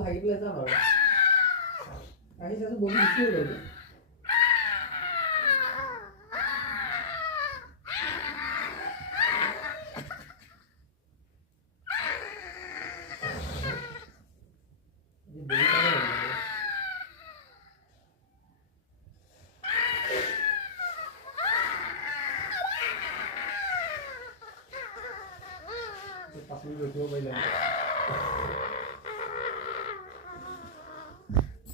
লাগি পেলাই যাম আৰু আহি চাইছোঁ বহি গুচি গ'ল। পাচলি ৰখিব পাৰিলে